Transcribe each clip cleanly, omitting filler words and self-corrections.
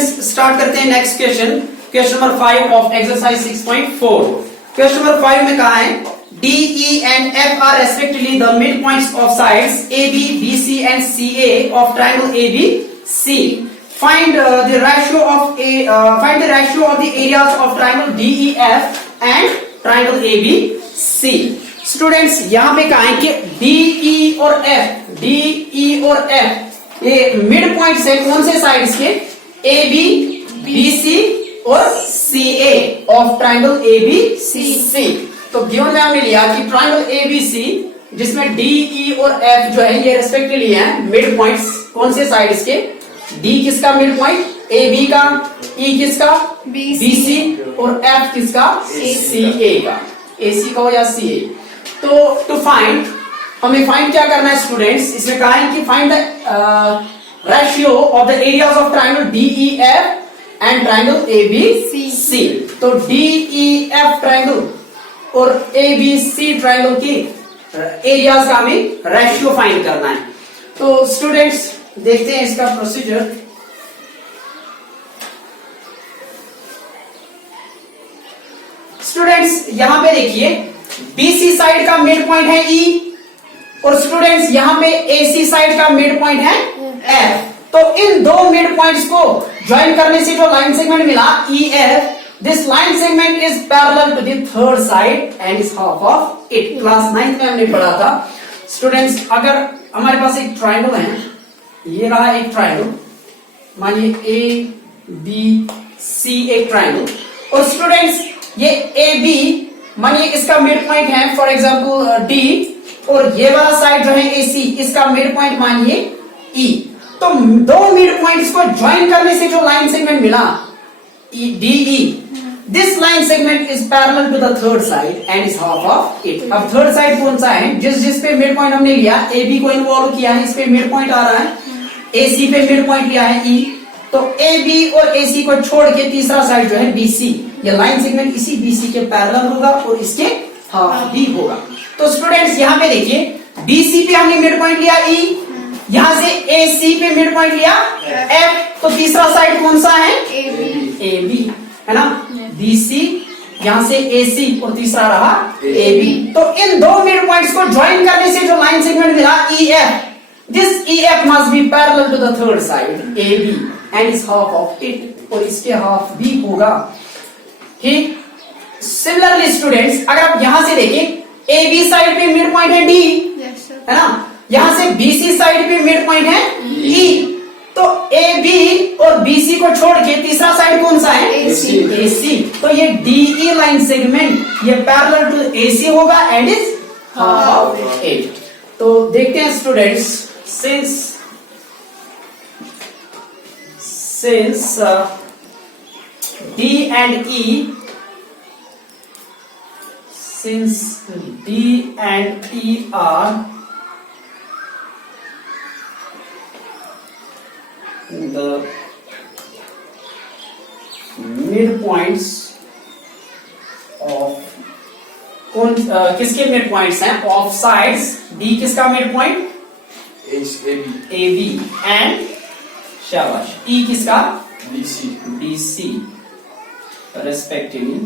Students start करते हैं next question, question number 5 of exercise 6.4। Question number 5 में कहा है D, E and F are respectively the midpoints of sides AB, BC and CA of triangle ABC. Find the ratio of the areas of triangle DEF and triangle ABC. Students यहाँ पे कहा है कि DE और F ये mid points है कौन से साइड्स के, AB, BC और CA ऑफ ट्राइंगल ABC। तो गिवन में हमने लिया कि ट्राइंगल ABC जिसमें DE और F जो है ये रेस्पेक्टिवली हैं मिड पॉइंट्स कौन से साइड्स के, D किसका मिड पॉइंट, AB का, E किसका, BC और F किसका, CA का, AC का हो या CA। तो टू फाइंड हमें फाइंड क्या करना है स्टूडेंट्स, इसमें कहा है कि find the ratio of the areas of triangle DEF and triangle ABC। तो DEF ट्राइंगल और ABC ट्राइंगल की एरियाज का हमें रेशियो फाइंड करना है। तो स्टूडेंट्स देखते हैं इसका प्रोसीजर। स्टूडेंट्स यहां पे देखिए BC साइड का मिड पॉइंट है E और स्टूडेंट्स यहां पे AC साइड का मिड पॉइंट है F। तो इन दो मिड पॉइंट्स को ज्वाइन करने से जो लाइन सेगमेंट मिला EF, this line segment is parallel to the third side and is half of it. Class 9th में हमने पढ़ा था स्टूडेंट्स, अगर हमारे पास एक ट्राइंगल है, ये रहा एक ट्राइंगल, मानिए ABC एक ट्राइंगल, और स्टूडेंट्स ये AB मानिए इसका मिड पॉइंट है फॉर एग्जांपल D, और ये वाला साइड जो है AC इसका मिड पॉइंट मानिए E। तो दो मिड पॉइंट्स को ज्वाइन करने से जो लाइन सेगमेंट मिला DE, this line segment is parallel to the third side and is half of it. अब थर्ड साइड कौन सा है, जिस पे मिड पॉइंट हमने लिया, AB को इन्वॉल्व किया है, इस पे मिड पॉइंट आ रहा है, AC पे मिड पॉइंट लिया है E, तो AB और AC को छोड़ के तीसरा साइड जो है BC, ये लाइन सेगमेंट इसी BC के पैरेलल होगा और इसके हाफ भी होगा। तो स्टूडेंट्स यहाँ पे देखिए BC पे हमने मिड पॉइंट लिया E, यहां से AC पे मिड पॉइंट लिया F, तो तीसरा साइड कौन सा है, AB है ना, BC यहां से AC और तीसरा रहा AB। तो इन दो मिड पॉइंट्स को ज्वाइन करने से जो लाइन सेगमेंट मिला EF, this EF must be parallel to the third side AB and is half of it, और इसके हाफ भी होगा। ठीक, सिमिलरली स्टूडेंट्स अगर आप यहां से देखें AB साइड पे मिड पॉइंट है D, है ना, यहां से BC साइड पे मिड पॉइंट है E, तो AB और BC को छोड़ के तीसरा साइड कौन सा है, AC। तो ये DE लाइन सेगमेंट ये पैरेलल टू AC होगा and is half of it. तो देखते हैं students, since D and E are the midpoints of किसके मिड पॉइंट्स हैं, ऑफ साइड्स, D किसका मिड पॉइंट, AB एंड शाबाश E किसका, BC रेस्पेक्टिवली।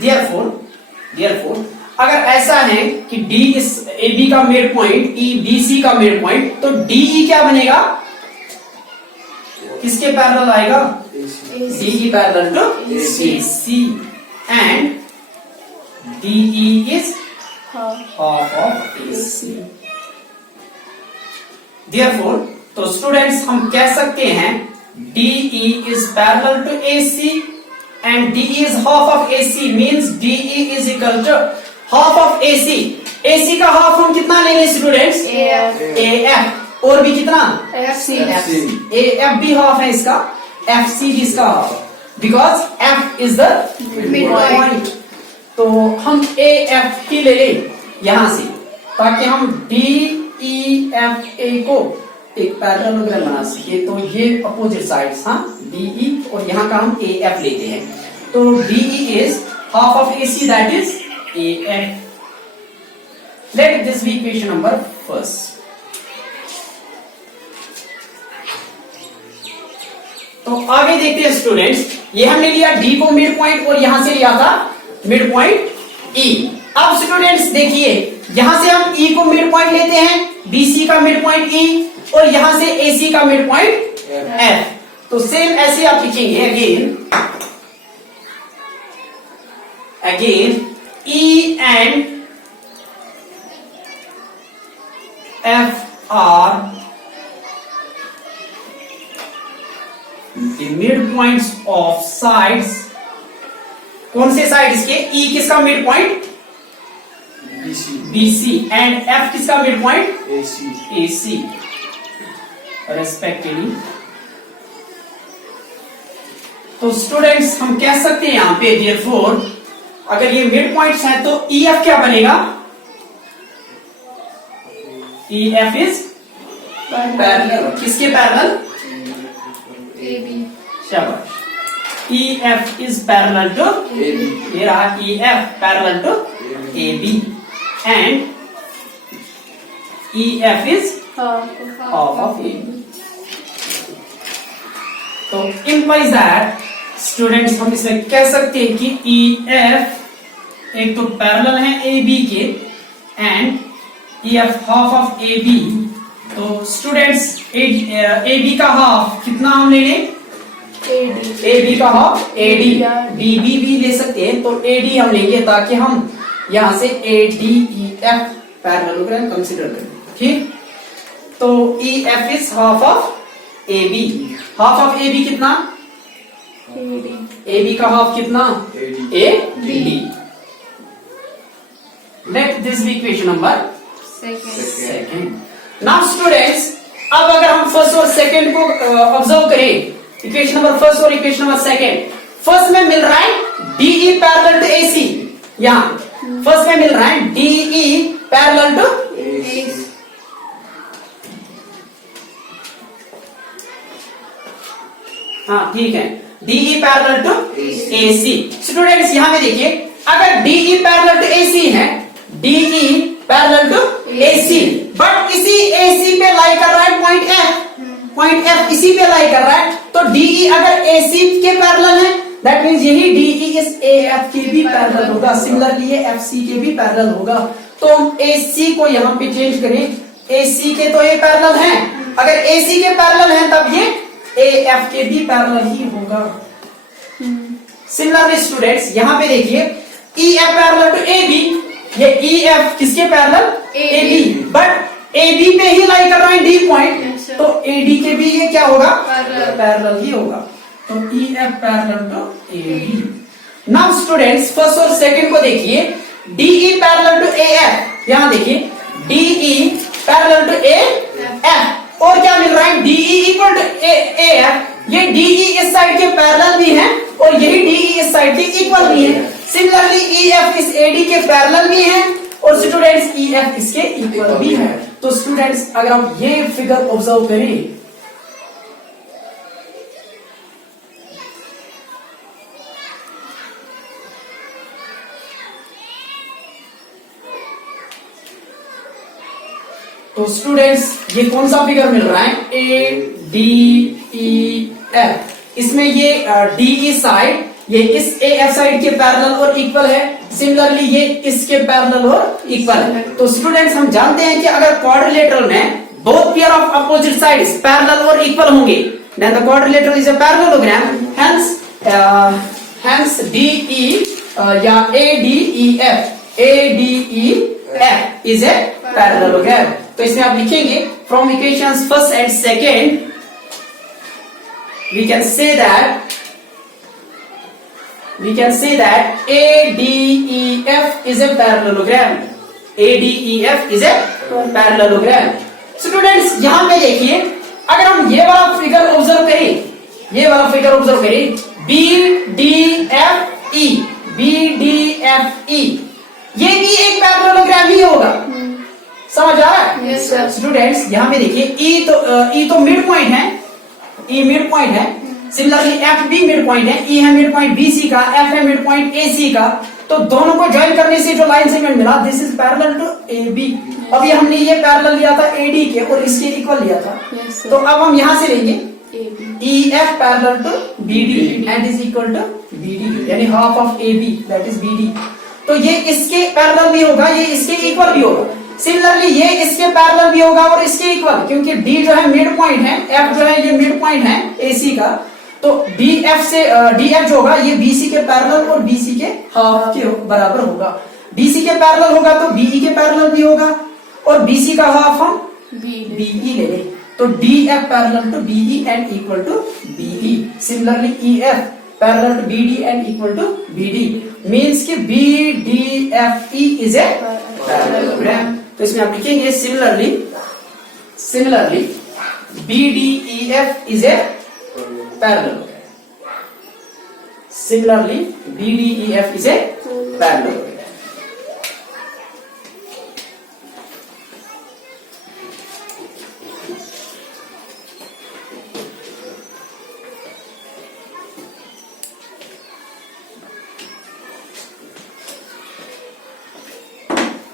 Therefore अगर ऐसा है कि D इस AB का मिड पॉइंट, E BC का मिड पॉइंट, तो DE क्या बनेगा, किसके पैरेलल आएगा, DE parallel to AC and DE is half of AC। Therefore तो स्टूडेंट्स हम कह सकते हैं DE is parallel to AC and DE is half of AC, means DE is equal to half of AC। AC का half हम कितना लेंगे students, AF, और भी कितना, FC। AF भी हाफ है इसका, FC भी इसका half, because F is the mid point. तो हम AF ही ले लें यहां से, ताकि हम DEFA को एक पैरेललोग्राम बना सके। तो ये अपोजिट साइड्स, हाँ DE, और यहाँ का हम AF लेते हैं। तो DE is half of AC, that is AF। Let this be equation number first. तो आगे देखते हैं स्टूडेंट्स, ये हमने लिया डी को मिड पॉइंट और यहां से लिया था मिड पॉइंट ई। अब स्टूडेंट्स देखिए, यहां से हम ई को मिड पॉइंट लेते हैं, बीसी का मिड पॉइंट ई, और यहां से एसी का मिड पॉइंट एफ। तो सेम ऐसे आप लिखेंगे again E and F R the midpoints of sides। कौन से साइड्स के? E किसका mid point? BC and F किसका मिड पॉइंट? AC respectively. तो स्टूडेंट्स हम कह सकते हैं यहां पे therefore अगर ये मिड पॉइंट्स हैं तो EF क्या बनेगा? EF is parallel. किसके पैरेलल? शाबाश। EF is parallel to AB। ये रहा EF parallel to AB and EF is half of AB। तो implies that स्टूडेंट्स हम इसमें कह सकते हैं कि EF एक तो पैरेलल है AB के and EF half of AB। तो स्टूडेंट्स AB का हाफ कितना हम ले लें? AB का हाफ AD, DB भी ले सकते हैं, तो AD हम लेंगे ताकि हम यहां से ADEF पैरेललोग्राम कंसीडर करें। ठीक, तो EF is half of AB। Half of AB कितना? AB का हाफ कितना? AD। Let this be equation number second. Now students, अब अगर हम फर्स्ट और सेकंड को ऑब्जर्व करें, इक्वेशन नंबर फर्स्ट और इक्वेशन नंबर सेकंड, फर्स्ट में मिल रहा है DE पैरेलल टू AC। यहां फर्स्ट में मिल रहा है DE पैरेलल टू AC। हाँ ठीक है, DE parallel to AC। Students यहां पे देखिए, अगर DE पैरेलल टू AC है, DE parallel to AC, but इसी AC पे लाई कर रहा है पॉइंट F, पॉइंट F इसी पे लाई कर रहा है, तो DE अगर AC के पैरेलल है, दैट मींस यही DE इस AF के भी पैरेलल होगा, सिमिलरली ये FC के भी पैरेलल होगा। तो हम AC को यहां पे चेंज करें, AC के तो ये पैरेलल हैं, अगर AC के पैरेलल हैं तब ये AF के भी पैरेलल ही होगा। सिमिलरली स्टूडेंट्स यहां पे देखिए, EF पैरेलल टू AB, ये EF किसके पैरेलल? AB, बट AB पे ही लाई कर रहा है D पॉइंट, तो AD के भी ये क्या होगा? पैरेलल ही होगा। तो EF parallel to AD। Now students first और सेकंड को देखिए, DE पैरेलल टू AF। यहां देखिए DE पैरेलल टू AF, और क्या मिल रहा है? DE equal to AF। ये DE इस साइड के पैरेलल भी हैं और यही DE इस साइड के इक्वल भी है। सिमिलरली EF इस AD के पैरेलल भी हैं और स्टूडेंट्स EF इसके इक्वल भी है। तो स्टूडेंट्स अगर आप ये फिगर ऑब्जर्व करें, तो स्टूडेंट्स ये कौन सा फिगर मिल रहा है? ADEF। इसमें ये DE साइड ये इस AF साइड के पैरेलल और इक्वल है, सिमिलरली ये इसके पैरेलल और इक्वल है। तो स्टूडेंट्स हम जानते हैं कि अगर क्वाड्रिलेटरल में both pair of opposite sides parallel और इक्वल होंगे, then the quadrilateral is a parallelogram, hence DE या ADEF इज ए पैरेललोग्राम। तो इसमें आप लिखेंगे from equations first and second we can say that ADEF is a parallelogram। ADEF is a parallelogram। Students यहां पे देखिए, अगर हम ये वाला फिगर ऑब्जर्व करें, BDFE, ये भी एक पैरेललोग्राम ही होगा। समझ आ रहा है? Yes sir. स्टूडेंट्स यहां पे देखिए, E तो मिड पॉइंट है, E मिड पॉइंट है, सिमिलरली F भी मिड पॉइंट है, E है मिड पॉइंट BC का, F है मिड पॉइंट AC का, तो दोनों को ज्वाइन करने से जो लाइन सेगमेंट मिला, this is parallel to AB। अभी हमने ये पैरेलल लिया था AD के और इसके इक्वल लिया था, तो अब हम यहां से लेंगे EF parallel to BD and is equal to BD, यानी half of AB that is BD। तो ये इसके पैरेलल भी होगा, ये इसके इक्वल भी होगा। सिमिलरली ये इसके पैरेलल भी होगा और इसके इक्वल, क्योंकि D जो है मिड पॉइंट है, F जो है ये मिड पॉइंट है AC का, तो DF जो होगा ये BC के पैरेलल और BC के हाफ के बराबर होगा। BC के पैरेलल होगा तो BE के पैरेलल भी होगा, और BC का हाफ हम BE ले लें, तो DF parallel to BE and equal to BE। Similarly EF parallel to BD and equal to BD, means कि BDFE इज ए पैरेललोग्राम। तो इसमें आप लिखेंगे similarly BDEF is a parallelogram. Similarly BDEF is a parallelogram.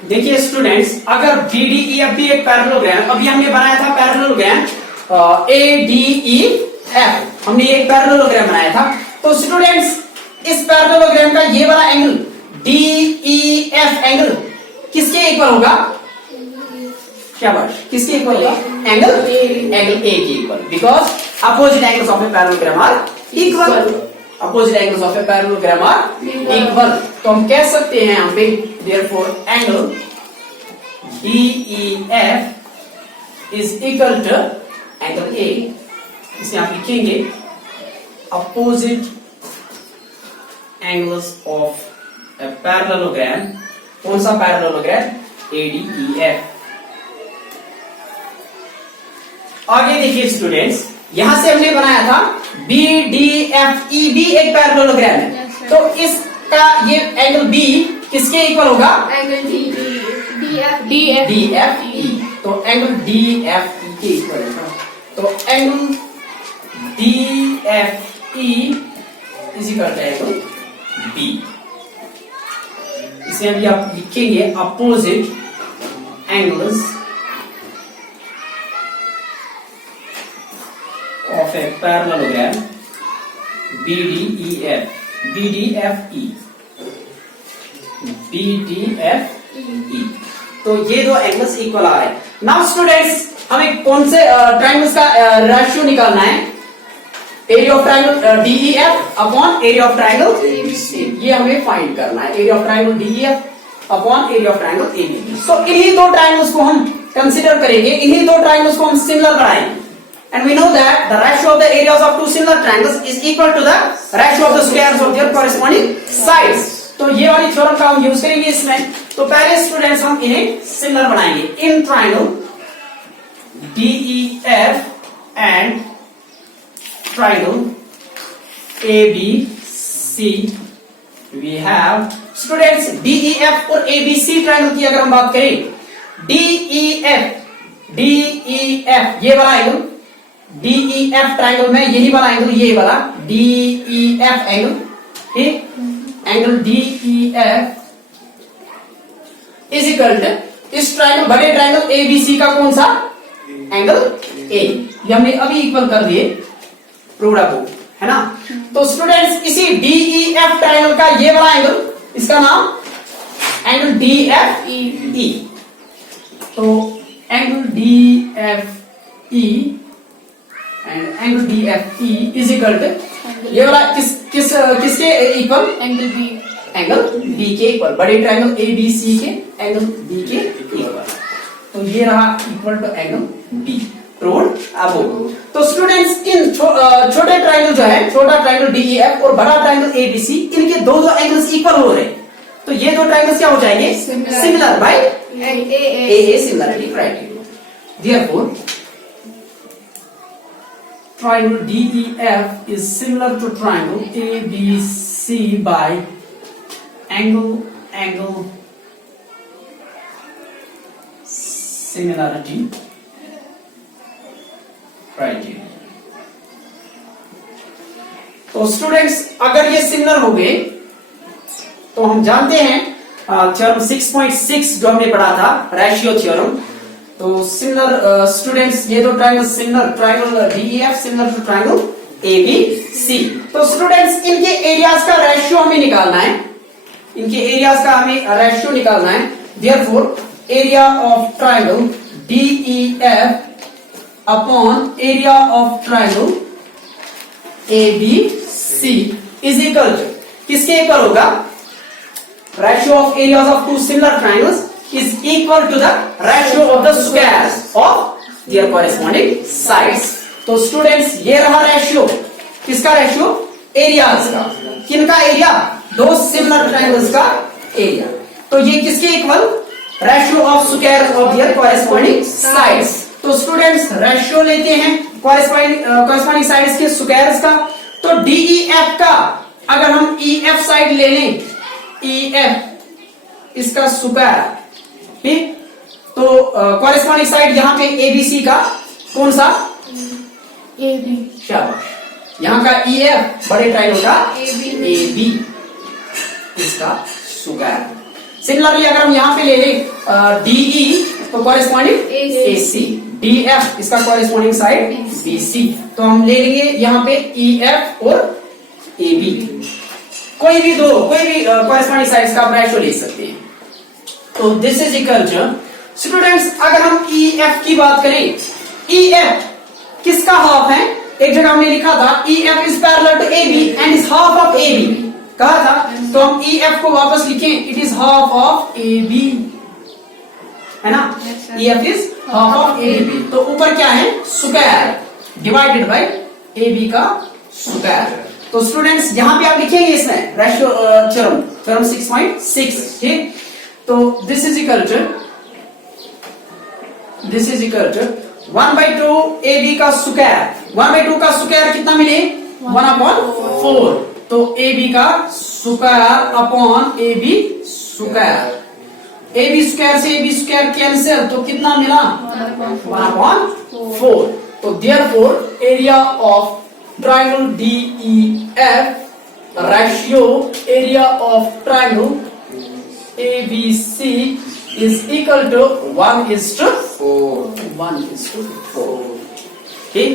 देखिए students, अगर BDEF भी एक parallelogram, अभी हमने बनाया था पैरेललोग्राम ADEF, हमने एक पैरेललोग्राम बनाया था। तो स्टूडेंट्स इस पैरेललोग्राम का ये वाला एंगल DEF एंगल किसके इक्वल होगा? क्या बात, किसके इक्वल होगा? एंगल A के इक्वल, because opposite angles of a parallelogram are equal. Opposite angles of a parallelogram are equal. तो हम कह सकते हैं यहाँ पे therefore angle DEF is equal to angle A। इसे आप लिखेंगे opposite angles of a parallelogram। कौन सा पैरेललोग्राम? ADEF। आगे देखिए स्टूडेंट्स, यहां से हमने बनाया था BDFE भी एक पैरेललोग्राम है, तो इसका ये एंगल B किसके इक्वल होगा? Angle DFE। तो एंगल DFE के इक्वल है, तो angle DFE is equal to angle B। इसे अभी आप लिखेंगे opposite angles of a parallelogram BDEF, BDFE, BDFE। तो ये दो एंगल्स इक्वल आ रहे हैं। नाउ स्टूडेंट्स, हमें कौन से ट्रायंगल्स का रेशियो निकालना है? Area of triangle DEF upon area of triangle ABC, ये हमें फाइंड करना है। Area of triangle DEF upon area of triangle AB। तो इन्हीं दो ट्रायंगल्स को हम कंसीडर करेंगे, इन्हीं दो ट्रायंगल्स को हम सिमिलर बनाएंगे। And we know that the ratio of the areas of two similar triangles is equal to the ratio of the squares of their corresponding sides। तो ये वाली थ्योरम का हम यूज करेंगे इसमें। तो पहले स्टूडेंट्स हम इन्हें सिमिलर बनाएंगे। In triangle DEF and triangle ABC we have students DEF और ABC ट्रायंगल की अगर हम बात करें, DEF ये वाला एंगल, DEF ट्रायंगल में यही वाला एंगल, ये वाला DEF एंगल, ठीक, angle DEF is equal to इस ट्रायंगल, बड़े ट्रायंगल ABC का कौन सा एंगल? A। ये हमने अभी इक्वल कर दिए, प्रूव्ड अबव, है ना। तो स्टूडेंट्स इसी DEF ट्रायंगल का ये वाला एंगल, इसका नाम एंगल DFE। तो angle DFE and angle DFE is equal to ये वाला किसके equal? Angle B, angle B के इक्वल, बड़े ट्रायंगल ABC के एंगल B के इक्वल। तो ये रहा equal to angle B, proved above. तो स्टूडेंट्स इन छोटे ट्रायंगल जो है, छोटा ट्रायंगल DEF और बड़ा ट्रायंगल ABC, इनके दो एंगल्स इक्वल हो रहे हैं, तो ये दो ट्रायंगल्स क्या हो जाएंगे? Similar by AA similarity criteria. Therefore triangle DEF is similar to triangle ABC by angle similarity criteria। तो स्टूडेंट्स अगर ये सिमिलर हो गए तो हम जानते हैं थ्योरम 6.6 जो हमने पढ़ा था, रेशियो थ्योरम, तो सिमिलर स्टूडेंट्स, ये दो triangle similar, triangle DEF similar to triangle ABC। तो स्टूडेंट्स इनके एरियाज का रेशियो हमें निकालना है, इनके एरियाज का हमें रेशियो निकालना है। Therefore area of triangle DEF upon area of triangle ABC is equal to, किसके इक्वल होगा? Ratio of areas of two similar triangles is equal to the ratio of the squares of their corresponding sides। तो students ये रहा ratio, किसका ratio? Areas का। किनका area? दो similar triangles का एरिया। तो ये किसके equal? Ratio of square of their corresponding sides. तो स्टूडेंट्स रेशियो लेते हैं कॉरेस्पॉन्डिंग साइड्स के स्क्वायर्स का। तो DEF का अगर हम EF साइड ले लें, EF इसका स्क्वायर, ठीक, तो कॉरेस्पॉन्डिंग साइड यहाँ पे ABC का कौन सा? AB। शाबाश। यहाँ का EF बड़े ट्राइंगल का AB इसका स्क्वायर। सिमिलरली अगर हम यहाँ पे ले लें DE तो कॉरेस्पॉन्डिंग AC, DF इसका कॉरेस्पॉन्डिंग साइड BC। तो हम ले लेंगे यहाँ पे EF और AB, कोई भी कॉरेस्पॉन्डिंग साइड्स का आप रेशियो ले सकते हैं। तो this is equal to, students अगर हम EF की बात करें, EF किसका हाफ है? एक जगह हमने लिखा था EF is parallel to AB and is half of AB कहा था। तो हम EF को वापस लिखें, it is half of AB, है ना? EF is half of AB। तो ऊपर क्या है? स्क्वायर डिवाइडेड बाय AB का स्क्वायर। तो स्टूडेंट्स यहां पे आप लिखेंगे इसमें रेशियो थ्योरम 6.6, ठीक। तो this is equal to 1/2 AB का स्क्वायर। 1/2 का स्क्वायर कितना मिले? 1/4। तो AB का square upon AB square. AB square से AB स्क्वायर कैंसिल, तो कितना मिला? 1/4। तो therefore area of triangle DEF ratio area of triangle ABC is equal to 1:4। 1:4, ठीक।